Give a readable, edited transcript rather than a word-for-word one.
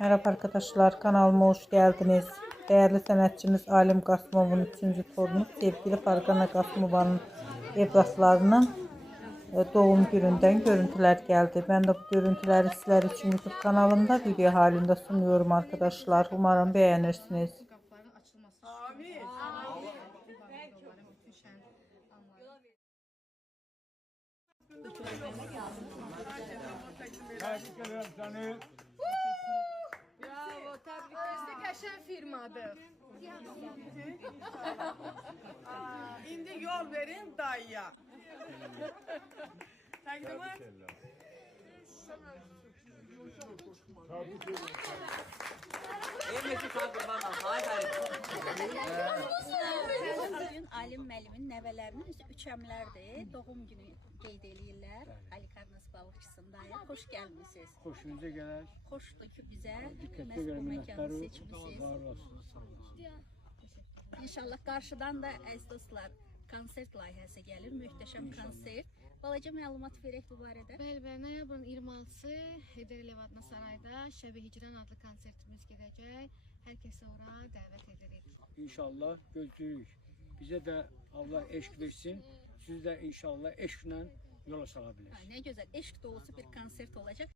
Merhaba arkadaşlar, kanalıma hoş geldiniz. Değerli sanatçımız Alim Qasımovun 3. torunu sevgili Fargana Qasımova'nın evlatlarının doğum gününden görüntüler geldi. Ben de bu görüntüleri sizler için YouTube kanalımda video halinde sunuyorum arkadaşlar. Umarım beğenirsiniz. Bravo, təbriklər. Qəşəng firmadır. İndi yol verin dayıya. Təqdimat. Bugün Alim müəllimin nəvələrinin üçəmlərdir. Doğum günü qeyd eləyirlər. Ali Karnas balıqçısındayıq. Xoş gəlmisiniz. Xoşunuza gələr. Xoşdur ki, bizə Diqqətə görə bu məkanı minnətdarıq. seçmisiniz. Var olsun, sağ olun. İnşallah qarşıdan da əziz dostlar konsert layihəsi gəlir. Möhtəşəm konsert. Balaca məlumat verək bu barədə. Bəli, noyabrın 26-sı Heydər Əliyev adına sarayda Şəbi Hicran adlı konsertimiz gedəcək. Hər kəsi ora dəvət edirik. İnşallah gözləyirik. Bizə də Allah eşq versin. Siz də inşallah eşqlə yola sala bilirsiniz. Ay, nə gözəl, eşq dolusu bir konsert olacaq.